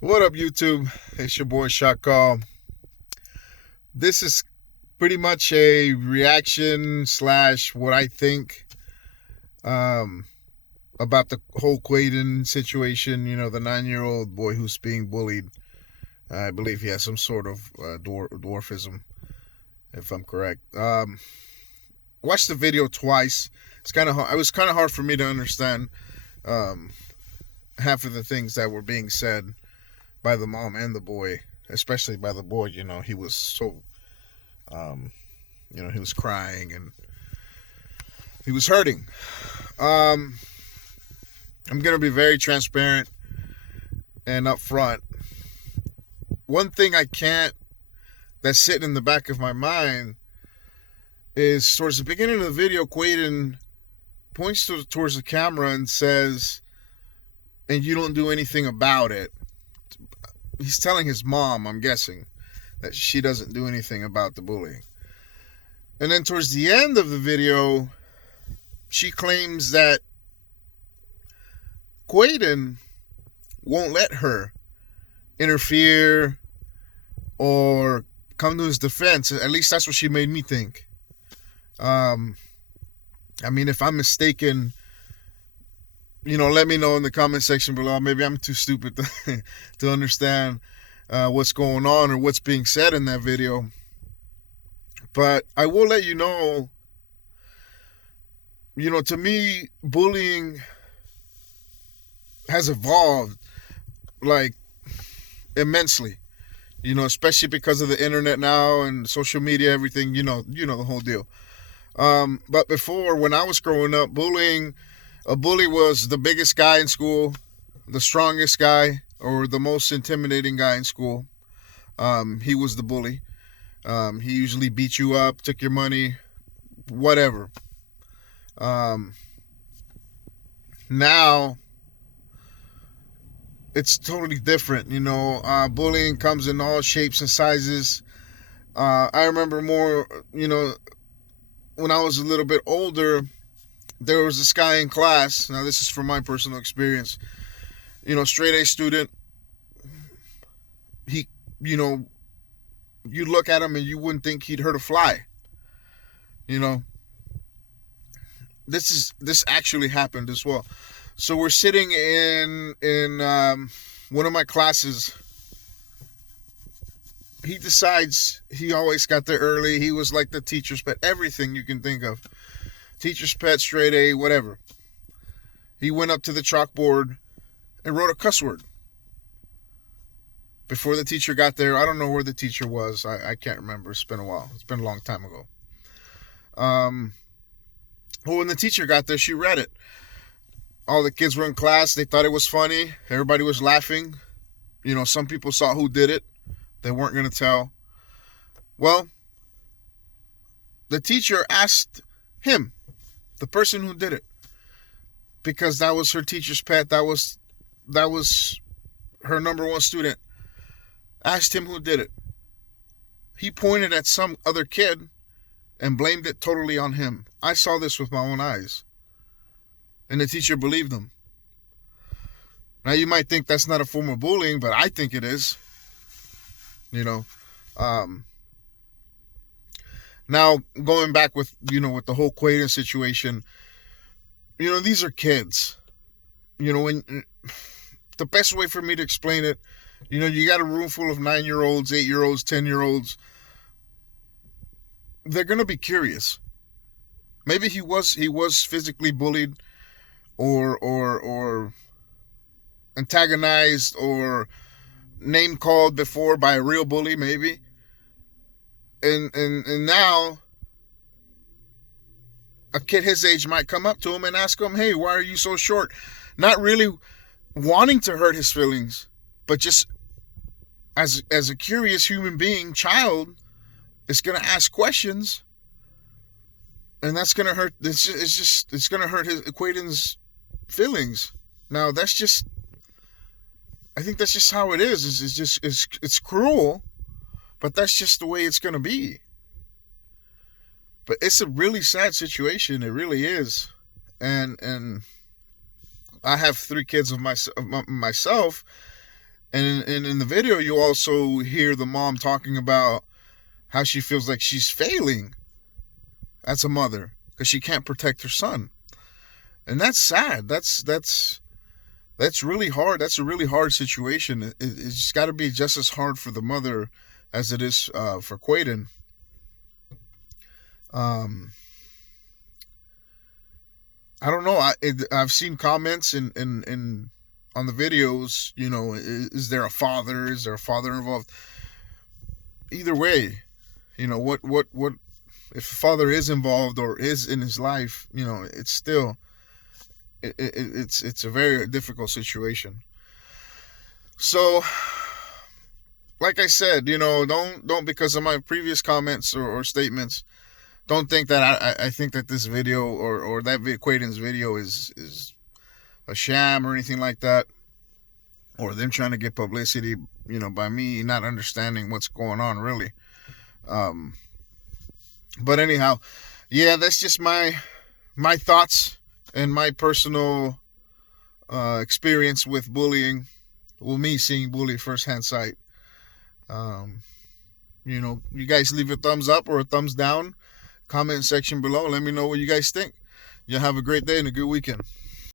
What up, YouTube? It's your boy Shot Call. This is pretty much a reaction slash what I think um, about the whole Quaden situation. You know, the 9-year-old boy who's being bullied. I believe he has some sort of dwarfism, if I'm correct. Watched the video twice. It's kind of hard. It was kind of hard for me to understand um, half of the things that were being said by the mom and the boy, especially by the boy. You know, he was so um, he was crying and he was hurting. Um, I'm gonna be very transparent and upfront. One thing I can't that's sitting in the back of my mind is towards the beginning of the video, Quaden points towards the camera and says, "And you don't do anything about it." He's telling his mom, I'm guessing, that she doesn't do anything about the bullying. And then towards the end of the video, she claims that Quaden won't let her interfere or come to his defense. At least that's what she made me think. I mean, if I'm mistaken, let me know in the comment section below. Maybe I'm too stupid to understand what's going on or what's being said in that video. But I will let you know, to me, bullying has evolved like immensely, especially because of the internet now and social media, everything, the whole deal. But before, when I was growing up, a bully was the biggest guy in school, the strongest guy, or the most intimidating guy in school. He was the bully. He usually beat you up, took your money, whatever. Now it's totally different. Bullying comes in all shapes and sizes. I remember more, when I was a little bit older, there was this guy in class. Now, this is from my personal experience. Straight A student. He, you look at him and you wouldn't think he'd hurt a fly. This actually happened as well. So we're sitting in one of my classes. He decides he always got there early. He was like the teacher's pet, everything you can think of. Teacher's pet, straight A, whatever. He went up to the chalkboard and wrote a cuss word. Before the teacher got there, I don't know where the teacher was. I can't remember. It's been a while. It's been a long time ago. Well, when the teacher got there, she read it. All the kids were in class. They thought it was funny. Everybody was laughing. Some people saw who did it. They weren't going to tell. Well, the teacher asked him, the person who did it, because that was her teacher's pet. That was her number one student. Asked him who did it. He pointed at some other kid and blamed it totally on him. I saw this with my own eyes. And the teacher believed him. Now, you might think that's not a form of bullying, but I think it is. Now, going back with the whole Quaden situation, these are kids. When the best way for me to explain it, you got a room full of 9-year-olds, 8-year-olds, 10-year-olds. They're gonna be curious. Maybe he was physically bullied, or antagonized, or name called before by a real bully, maybe. And now a kid his age might come up to him and ask him, "Hey, why are you so short?" Not really wanting to hurt his feelings, but just as a curious human being, child is going to ask questions, and that's going to hurt. It's going to hurt his Quaden's feelings. Now, I think that's just how it is. It's cruel, but that's just the way it's going to be. But it's a really sad situation. It really is. And I have 3 kids of myself, And in the video, you also hear the mom talking about how she feels like she's failing as a mother because she can't protect her son, and that's sad. That's really hard. That's a really hard situation. It's got to be just as hard for the mother as it is for Quaden. Um, I don't know. I've seen comments in on the videos. You know, is there a father? Is there a father involved? Either way, you know what if the father is involved or is in his life. You know, it's still it's a very difficult situation. So, like I said, you know, don't because of my previous comments or statements, don't think that I think that this video or that Quaden's video is a sham or anything like that, or them trying to get publicity, you know, by me not understanding what's going on really. Um, but anyhow, yeah, that's just my thoughts and my personal experience with bullying. Well, me seeing bully firsthand sight. Um, you know, you guys leave a thumbs up or a thumbs down. Comment section below. Let me know what you guys think. You have a great day and a good weekend.